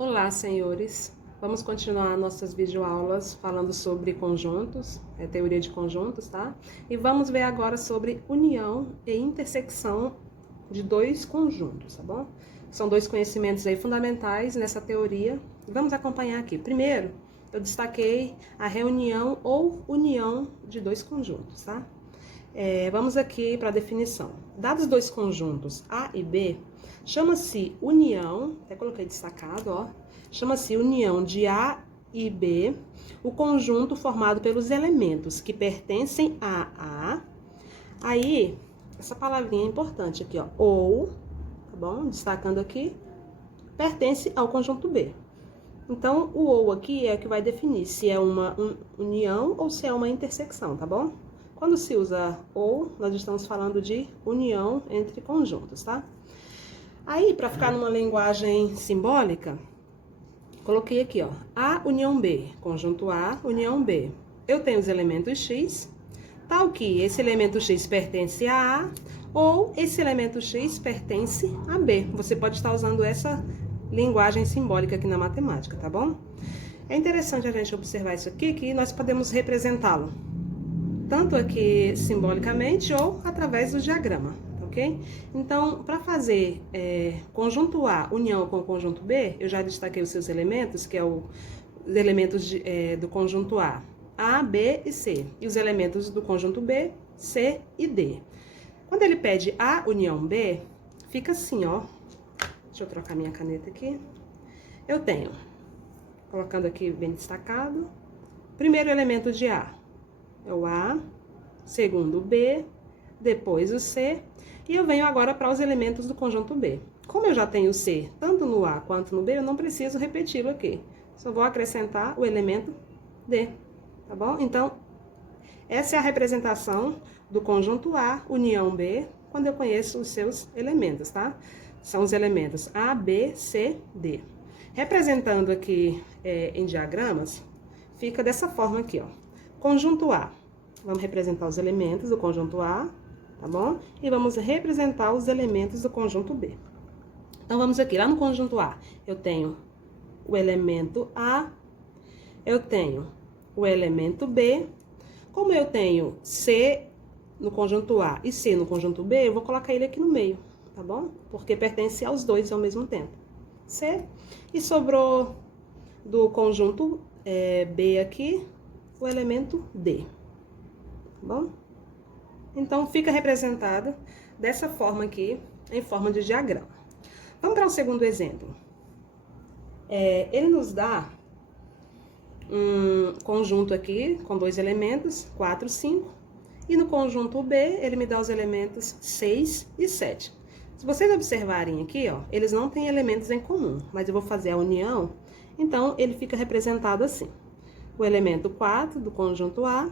Olá, senhores! Vamos continuar nossas videoaulas falando sobre conjuntos, teoria de conjuntos, tá? E vamos ver agora sobre união e intersecção de dois conjuntos, tá bom? São dois conhecimentos aí fundamentais nessa teoria. Vamos acompanhar aqui. Primeiro, eu destaquei a reunião ou união de dois conjuntos, tá? Vamos aqui para a definição. Dados dois conjuntos A e B, chama-se união, até coloquei destacado, ó. Chama-se união de A e B, o conjunto formado pelos elementos que pertencem a A. Aí, essa palavrinha é importante aqui, ó, ou, tá bom? Destacando aqui, pertence ao conjunto B. Então, o ou aqui é o que vai definir se é uma união ou se é uma intersecção, tá bom? Quando se usa ou, nós estamos falando de união entre conjuntos, tá? Aí, para ficar numa linguagem simbólica, coloquei aqui, ó, A união B, conjunto A, união B. Eu tenho os elementos X, tal que esse elemento X pertence a A, ou esse elemento X pertence a B. Você pode estar usando essa linguagem simbólica aqui na matemática, tá bom? É interessante a gente observar isso aqui, que nós podemos representá-lo tanto aqui simbolicamente ou através do diagrama, ok? Então, para fazer conjunto A, união com o conjunto B, eu já destaquei os seus elementos, que é os elementos do conjunto A, B e C, e os elementos do conjunto B, C e D. Quando ele pede A união B, fica assim, ó. Deixa eu trocar minha caneta aqui. Eu tenho, colocando aqui bem destacado, primeiro elemento de A é o A, segundo o B, depois o C, e eu venho agora para os elementos do conjunto B. Como eu já tenho o C tanto no A quanto no B, eu não preciso repeti-lo aqui. Só vou acrescentar o elemento D, tá bom? Então, essa é a representação do conjunto A, união B, quando eu conheço os seus elementos, tá? São os elementos A, B, C, D. Representando aqui em diagramas, fica dessa forma aqui, ó. Conjunto A. Vamos representar os elementos do conjunto A, tá bom? E vamos representar os elementos do conjunto B. Então, vamos aqui. Lá no conjunto A, eu tenho o elemento A, eu tenho o elemento B. Como eu tenho C no conjunto A e C no conjunto B, eu vou colocar ele aqui no meio, tá bom? Porque pertence aos dois ao mesmo tempo. C. E sobrou do conjunto B aqui o elemento D, tá bom? Então, fica representado dessa forma aqui, em forma de diagrama. Vamos para o segundo exemplo. Ele nos dá um conjunto aqui com dois elementos, 4, 5, e no conjunto B, ele me dá os elementos 6 e 7. Se vocês observarem aqui, ó, eles não têm elementos em comum, mas eu vou fazer a união, então ele fica representado assim. O elemento 4 do conjunto A,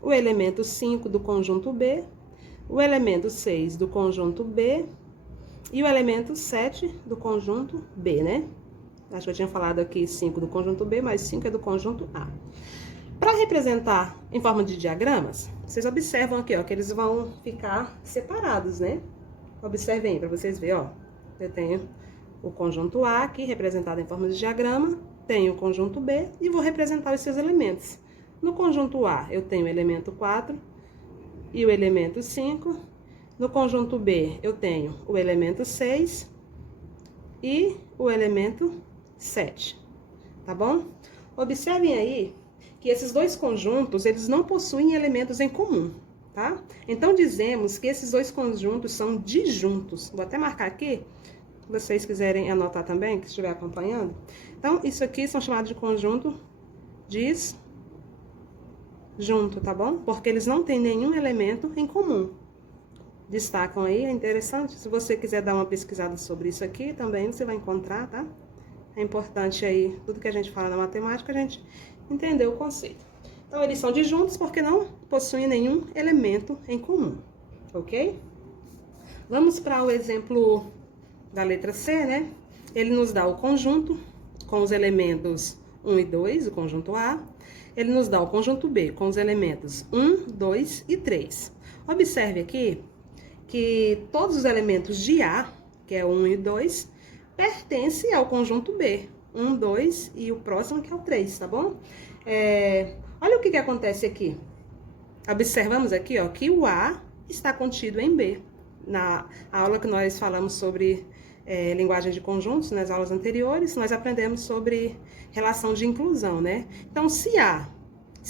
o elemento 5 do conjunto B, o elemento 6 do conjunto B e o elemento 7 do conjunto B, né? Acho que eu tinha falado aqui 5 do conjunto B, mas 5 é do conjunto A. Para representar em forma de diagramas, vocês observam aqui, ó, que eles vão ficar separados, né? Observem para vocês verem, ó. Eu tenho o conjunto A aqui representado em forma de diagrama, tenho o conjunto B e vou representar os seus elementos. No conjunto A, eu tenho o elemento 4 e o elemento 5. No conjunto B, eu tenho o elemento 6 e o elemento 7, tá bom? Observem aí que esses dois conjuntos, eles não possuem elementos em comum, tá? Então, dizemos que esses dois conjuntos são disjuntos. Vou até marcar aqui, se vocês quiserem anotar também, que estiver acompanhando. Então, isso aqui são chamados de conjunto disjunto, tá bom? Porque eles não têm nenhum elemento em comum. Destacam aí, é interessante. Se você quiser dar uma pesquisada sobre isso aqui, também você vai encontrar, tá? É importante aí, tudo que a gente fala na matemática, a gente entender o conceito. Então, eles são disjuntos porque não possuem nenhum elemento em comum, ok? Vamos para o exemplo da letra C, né? Ele nos dá o conjunto com os elementos 1 e 2, o conjunto A. Ele nos dá o conjunto B com os elementos 1, 2 e 3. Observe aqui que todos os elementos de A, que é 1 e 2, pertence ao conjunto B. 1, 2 e o próximo que é o 3, tá bom? Olha o que acontece aqui. Observamos aqui, ó, que o A está contido em B. Na aula que nós falamos sobre linguagem de conjuntos, nas aulas anteriores, nós aprendemos sobre relação de inclusão, né? Então, se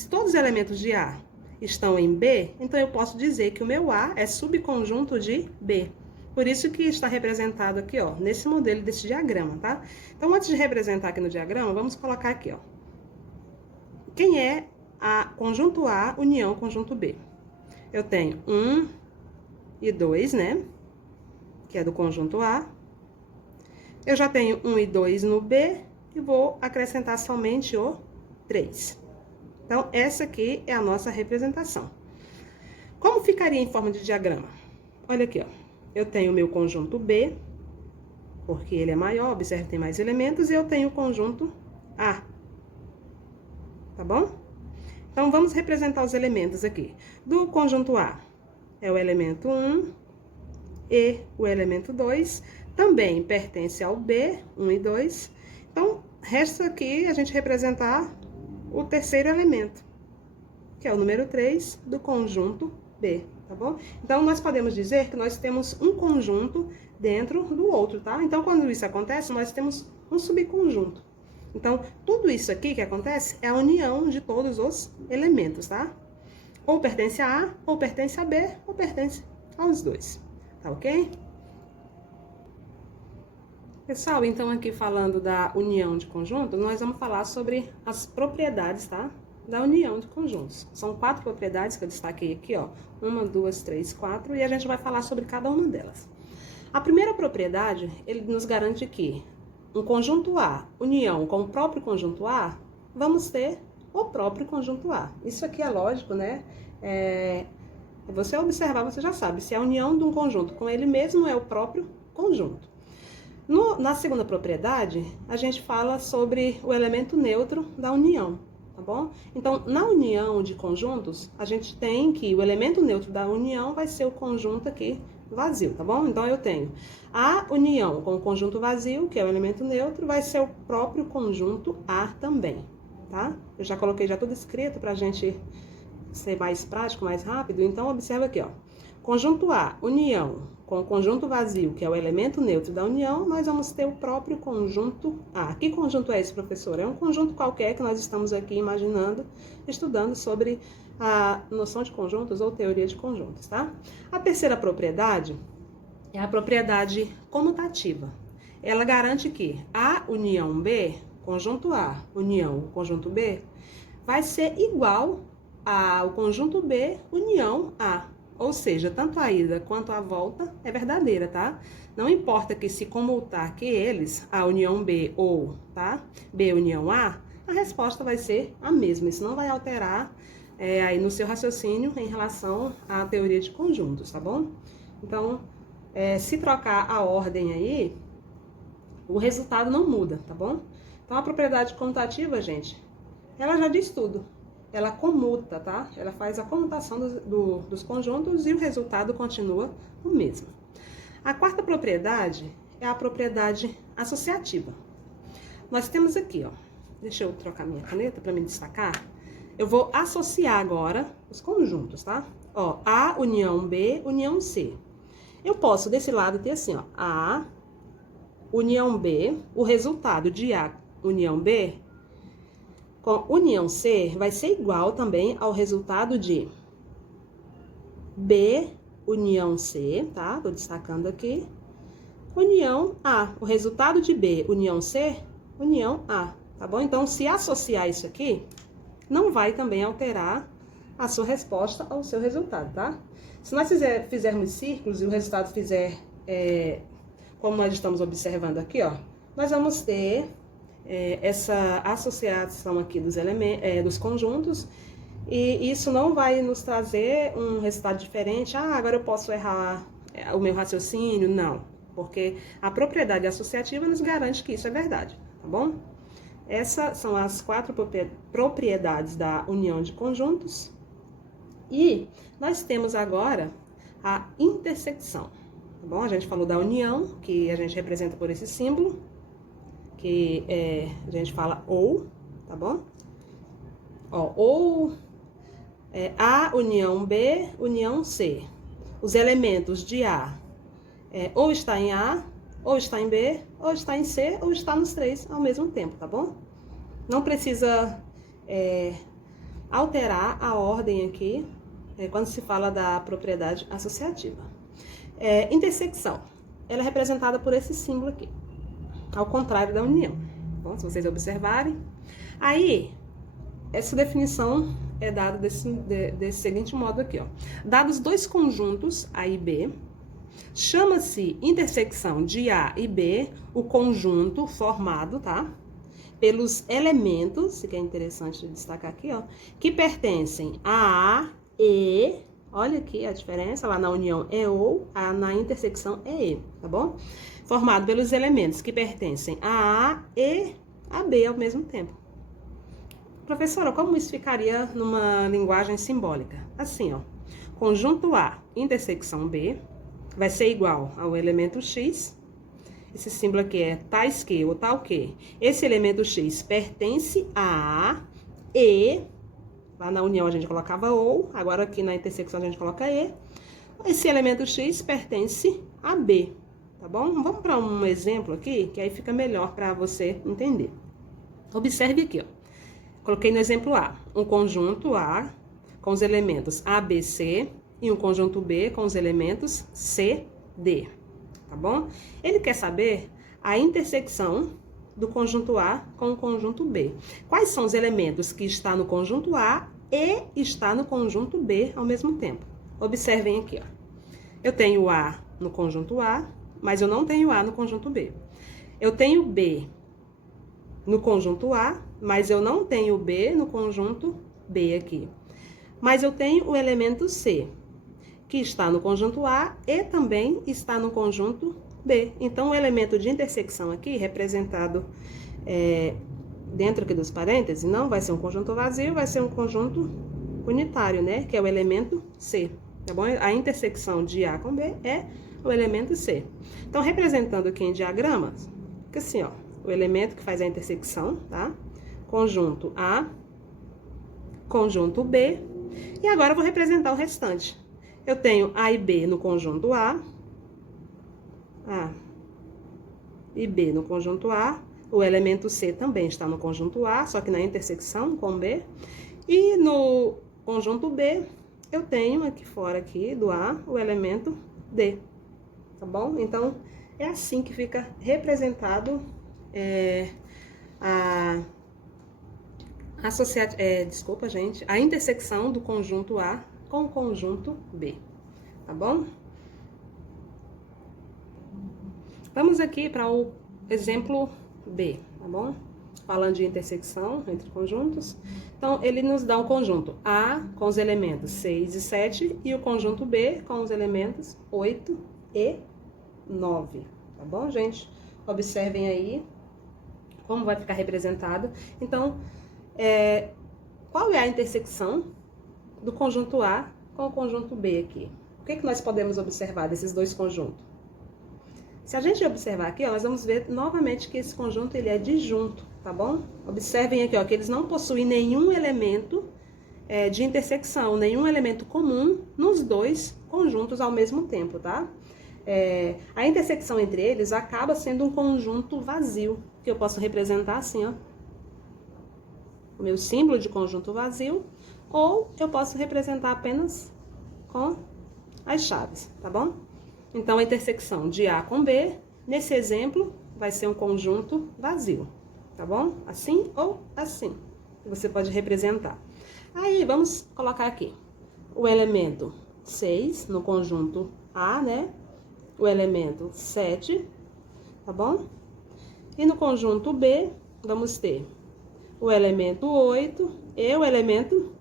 todos os elementos de A estão em B, então eu posso dizer que o meu A é subconjunto de B. Por isso que está representado aqui, ó, nesse modelo desse diagrama, tá? Então, antes de representar aqui no diagrama, vamos colocar aqui, ó. Quem é a conjunto A união conjunto B? Eu tenho 1 e 2, né? Que é do conjunto A. Eu já tenho 1 e 2 no B e vou acrescentar somente o 3. Então, essa aqui é a nossa representação. Como ficaria em forma de diagrama? Olha aqui, ó. Eu tenho o meu conjunto B, porque ele é maior, observe, tem mais elementos, e eu tenho o conjunto A. Tá bom? Então, vamos representar os elementos aqui. Do conjunto A, é o elemento 1 e o elemento 2, também pertence ao B, 1 e 2. Então, resta aqui a gente representar o terceiro elemento, que é o número 3 do conjunto B, tá bom? Então, nós podemos dizer que nós temos um conjunto dentro do outro, tá? Então, quando isso acontece, nós temos um subconjunto. Então, tudo isso aqui que acontece é a união de todos os elementos, tá? Ou pertence a A, ou pertence a B, ou pertence aos dois, tá ok? Pessoal, então aqui falando da união de conjunto, nós vamos falar sobre as propriedades, tá? Da união de conjuntos. São 4 propriedades que eu destaquei aqui, ó. 1, 2, 3, 4, e a gente vai falar sobre cada uma delas. A primeira propriedade, ele nos garante que um conjunto A, união com o próprio conjunto A, vamos ter o próprio conjunto A. Isso aqui é lógico, né? Você observar, você já sabe, se a união de um conjunto com ele mesmo é o próprio conjunto. Na segunda propriedade, a gente fala sobre o elemento neutro da união, tá bom? Então, na união de conjuntos, a gente tem que o elemento neutro da união vai ser o conjunto aqui vazio, tá bom? Então, eu tenho a união com o conjunto vazio, que é o elemento neutro, vai ser o próprio conjunto A também, tá? Eu já coloquei já tudo escrito pra gente ser mais prático, mais rápido. Então, observa aqui, ó. Conjunto A, união com o conjunto vazio, que é o elemento neutro da união, nós vamos ter o próprio conjunto A. Que conjunto é esse, professor? É um conjunto qualquer que nós estamos aqui imaginando, estudando sobre a noção de conjuntos ou teoria de conjuntos, tá? A terceira propriedade é a propriedade comutativa. Ela garante que A união B, conjunto A, união conjunto B, vai ser igual ao conjunto B, união A. Ou seja, tanto a ida quanto a volta é verdadeira, tá? Não importa que se comutar que eles, A união B ou, tá? B união A, a resposta vai ser a mesma. Isso não vai alterar aí no seu raciocínio em relação à teoria de conjuntos, tá bom? Então, se trocar a ordem aí, o resultado não muda, tá bom? Então, a propriedade comutativa, gente, ela já diz tudo. Ela comuta, tá? Ela faz a comutação dos conjuntos e o resultado continua o mesmo. A quarta propriedade é a propriedade associativa. Nós temos aqui, ó, deixa eu trocar minha caneta para me destacar. Eu vou associar agora os conjuntos, tá? Ó, A união B, união C. Eu posso, desse lado, ter assim, ó, A união B, o resultado de A união B com união C vai ser igual também ao resultado de B união C, tá? Tô destacando aqui. União A. O resultado de B união C, união A, tá bom? Então, se associar isso aqui, não vai também alterar a sua resposta ao seu resultado, tá? Se nós fizermos círculos e o resultado fizer, como nós estamos observando aqui, ó, nós vamos ter essa associação aqui dos elementos, dos conjuntos, e isso não vai nos trazer um resultado diferente. Ah, agora eu posso errar o meu raciocínio. Não, porque a propriedade associativa nos garante que isso é verdade, tá bom? Essas são as 4 propriedades da união de conjuntos. E nós temos agora a intersecção. tá bom? A gente falou da união, que a gente representa por esse símbolo, que a gente fala ou, tá bom? Ó, ou A união B, união C. Os elementos de A ou está em A, ou está em B, ou está em C, ou está nos três ao mesmo tempo, tá bom? Não precisa alterar a ordem aqui quando se fala da propriedade associativa. Intersecção. Ela é representada por esse símbolo aqui, ao contrário da união. Bom, se vocês observarem. Aí, essa definição é dada desse seguinte modo aqui, ó. Dados dois conjuntos, A e B, chama-se intersecção de A e B o conjunto formado, tá? Pelos elementos, que é interessante destacar aqui, ó, que pertencem a A e, olha aqui a diferença, lá na união é ou, na intersecção é e, tá bom? Formado pelos elementos que pertencem a A e a B ao mesmo tempo. Professora, como isso ficaria numa linguagem simbólica? Assim, ó, conjunto A, intersecção B, vai ser igual ao elemento X. Esse símbolo aqui é tais que ou tal que. Esse elemento X pertence a e, lá na união a gente colocava ou, agora aqui na intersecção a gente coloca e. Esse elemento X pertence a B, tá bom? Vamos para um exemplo aqui, que aí fica melhor para você entender. Observe aqui, ó. Coloquei no exemplo A, um conjunto A com os elementos A, B, C e um conjunto B com os elementos C, D, tá bom? Ele quer saber a intersecção do conjunto A com o conjunto B. Quais são os elementos que está no conjunto A e está no conjunto B ao mesmo tempo? Observem aqui, ó. Eu tenho A no conjunto A, mas eu não tenho A no conjunto B. Eu tenho B no conjunto A, mas eu não tenho B no conjunto B aqui. Mas eu tenho o elemento C, que está no conjunto A e também está no conjunto B. Então, o elemento de intersecção aqui, representado dentro aqui dos parênteses, não vai ser um conjunto vazio, vai ser um conjunto unitário, né? Que é o elemento C, tá bom? A intersecção de A com B é o elemento C. Então, representando aqui em diagramas, fica assim, ó. O elemento que faz a intersecção, tá? Conjunto A, conjunto B. E agora eu vou representar o restante. Eu tenho A e B no conjunto A e B no conjunto A. O elemento C também está no conjunto A, só que na intersecção com B. E no conjunto B, eu tenho aqui fora aqui do A o elemento D, tá bom? Então, é assim que fica representado a intersecção do conjunto A com o conjunto B, tá bom? Vamos aqui para o exemplo B, tá bom? Falando de intersecção entre conjuntos. Então, ele nos dá o conjunto A com os elementos 6 e 7 e o conjunto B com os elementos 8 e 9, tá bom, gente? Observem aí como vai ficar representado. Então, qual é a intersecção do conjunto A com o conjunto B aqui? O que nós podemos observar desses dois conjuntos? Se a gente observar aqui, ó, nós vamos ver novamente que esse conjunto ele é disjunto, tá bom? Observem aqui, ó, que eles não possuem nenhum elemento de intersecção, nenhum elemento comum nos dois conjuntos ao mesmo tempo, tá? A intersecção entre eles acaba sendo um conjunto vazio, que eu posso representar assim, ó. O meu símbolo de conjunto vazio, ou eu posso representar apenas com as chaves, tá bom? Então, a intersecção de A com B, nesse exemplo, vai ser um conjunto vazio, tá bom? Assim ou assim, você pode representar. Aí, vamos colocar aqui o elemento 6 no conjunto A, né? O elemento 7, tá bom? E no conjunto B, vamos ter o elemento 8 e o elemento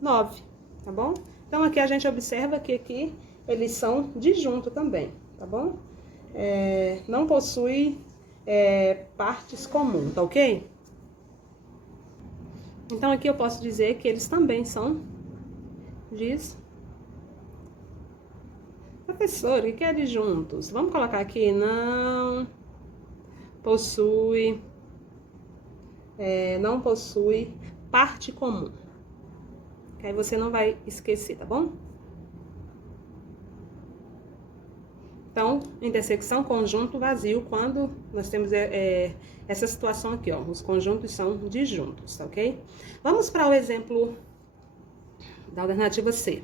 9, tá bom? Então, aqui a gente observa que aqui eles são disjuntos também, tá bom? Não possui partes comuns, tá ok? Então, aqui eu posso dizer que eles também são disjuntos. Professor, o que é de juntos? Vamos colocar aqui, não possui, não possui parte comum. Que aí você não vai esquecer, tá bom? Então, intersecção, conjunto vazio, quando nós temos essa situação aqui, ó. Os conjuntos são disjuntos, tá ok? Vamos para o exemplo da alternativa C.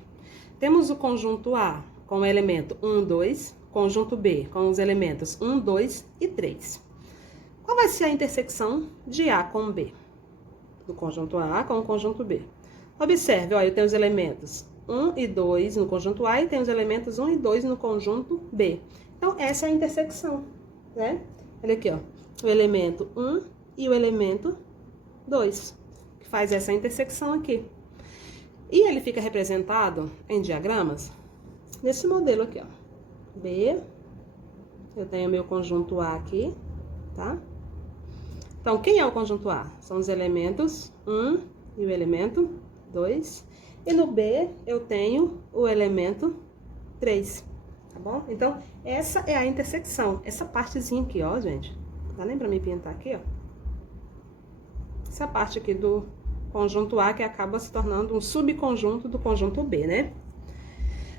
Temos o conjunto A com o elemento 1, 2, conjunto B com os elementos 1, 2 e 3. Qual vai ser a intersecção de A com B? Do conjunto A com o conjunto B. Observe, ó, eu tenho os elementos 1 e 2 no conjunto A e tem os elementos 1 e 2 no conjunto B. Então, essa é a intersecção, né? Olha aqui, ó, o elemento 1 e o elemento 2, que faz essa intersecção aqui. E ele fica representado em diagramas nesse modelo aqui, ó. B, eu tenho meu conjunto A aqui, tá? Então, quem é o conjunto A? São os elementos 1 e o elemento 2. E no B, eu tenho o elemento 3, tá bom? Então, essa é a intersecção. Essa partezinha aqui, ó, gente. Dá nem pra me pintar aqui, ó. Essa parte aqui do conjunto A, que acaba se tornando um subconjunto do conjunto B, né?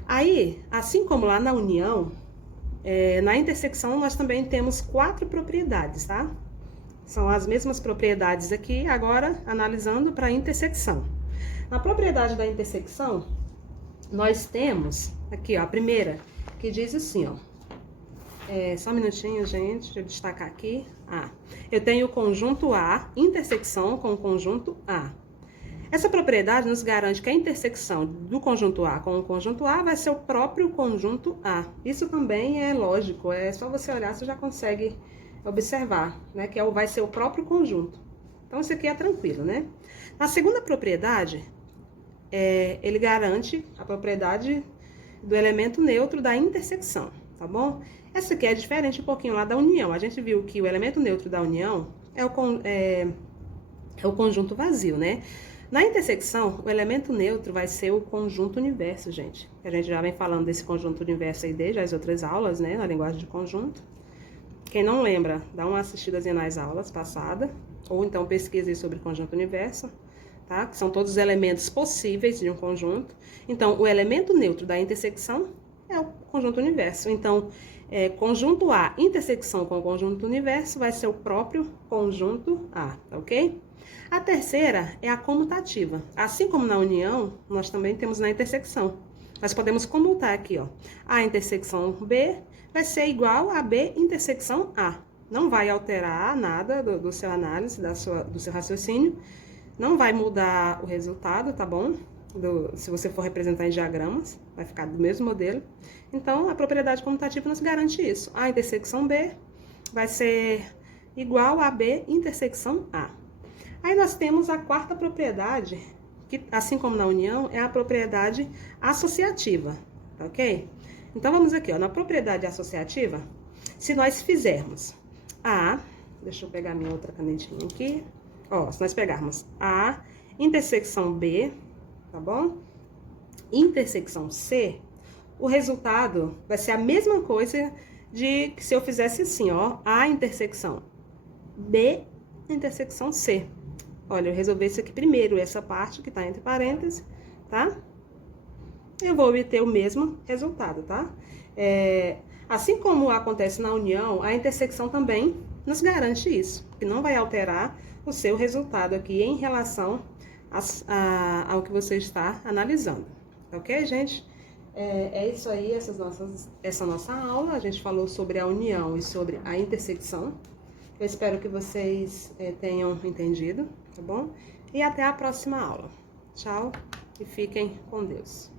Aí, assim como lá na união, na intersecção nós também temos 4 propriedades, tá? São as mesmas propriedades aqui, agora analisando para a intersecção. Na propriedade da intersecção, nós temos aqui, ó, a primeira, que diz assim, ó. Só um minutinho, gente, deixa eu destacar aqui. Eu tenho o conjunto A, intersecção com o conjunto A. Essa propriedade nos garante que a intersecção do conjunto A com o conjunto A vai ser o próprio conjunto A. Isso também é lógico, é só você olhar, você já consegue observar, né, que vai ser o próprio conjunto. Então, isso aqui é tranquilo, né? Na segunda propriedade, ele garante a propriedade do elemento neutro da intersecção, tá bom? Essa aqui é diferente um pouquinho lá da união. A gente viu que o elemento neutro da união é o conjunto vazio, né? Na intersecção, o elemento neutro vai ser o conjunto universo, gente. A gente já vem falando desse conjunto universo aí desde as outras aulas, né? Na linguagem de conjunto. Quem não lembra, dá uma assistidazinha nas aulas passadas, ou então pesquise sobre conjunto universo, tá? Que são todos os elementos possíveis de um conjunto. Então, o elemento neutro da intersecção é o conjunto universo. Então, conjunto A, intersecção com o conjunto universo, vai ser o próprio conjunto A, tá ok? A terceira é a comutativa. Assim como na união, nós também temos na intersecção. Nós podemos comutar aqui, ó. A intersecção B vai ser igual a B intersecção A. Não vai alterar nada do seu análise, do seu raciocínio. Não vai mudar o resultado, tá bom? Se você for representar em diagramas, vai ficar do mesmo modelo. Então, a propriedade comutativa nos garante isso. A intersecção B vai ser igual a B intersecção A. Aí nós temos a quarta propriedade, que, assim como na união, é a propriedade associativa, tá ok? Então, vamos aqui, ó, na propriedade associativa, se nós fizermos A, deixa eu pegar minha outra canetinha aqui, ó, se nós pegarmos A, intersecção B, tá bom? Intersecção C, o resultado vai ser a mesma coisa de que se eu fizesse assim, ó, A intersecção B intersecção C. Olha, eu resolvi isso aqui primeiro, essa parte que tá entre parênteses, tá? Eu vou obter o mesmo resultado, tá? Assim como acontece na união, a intersecção também nos garante isso, que não vai alterar o seu resultado aqui em relação ao que você está analisando, ok, gente? É isso aí, essa nossa aula. A gente falou sobre a união e sobre a intersecção. Eu espero que vocês tenham entendido, tá bom? E até a próxima aula. Tchau e fiquem com Deus.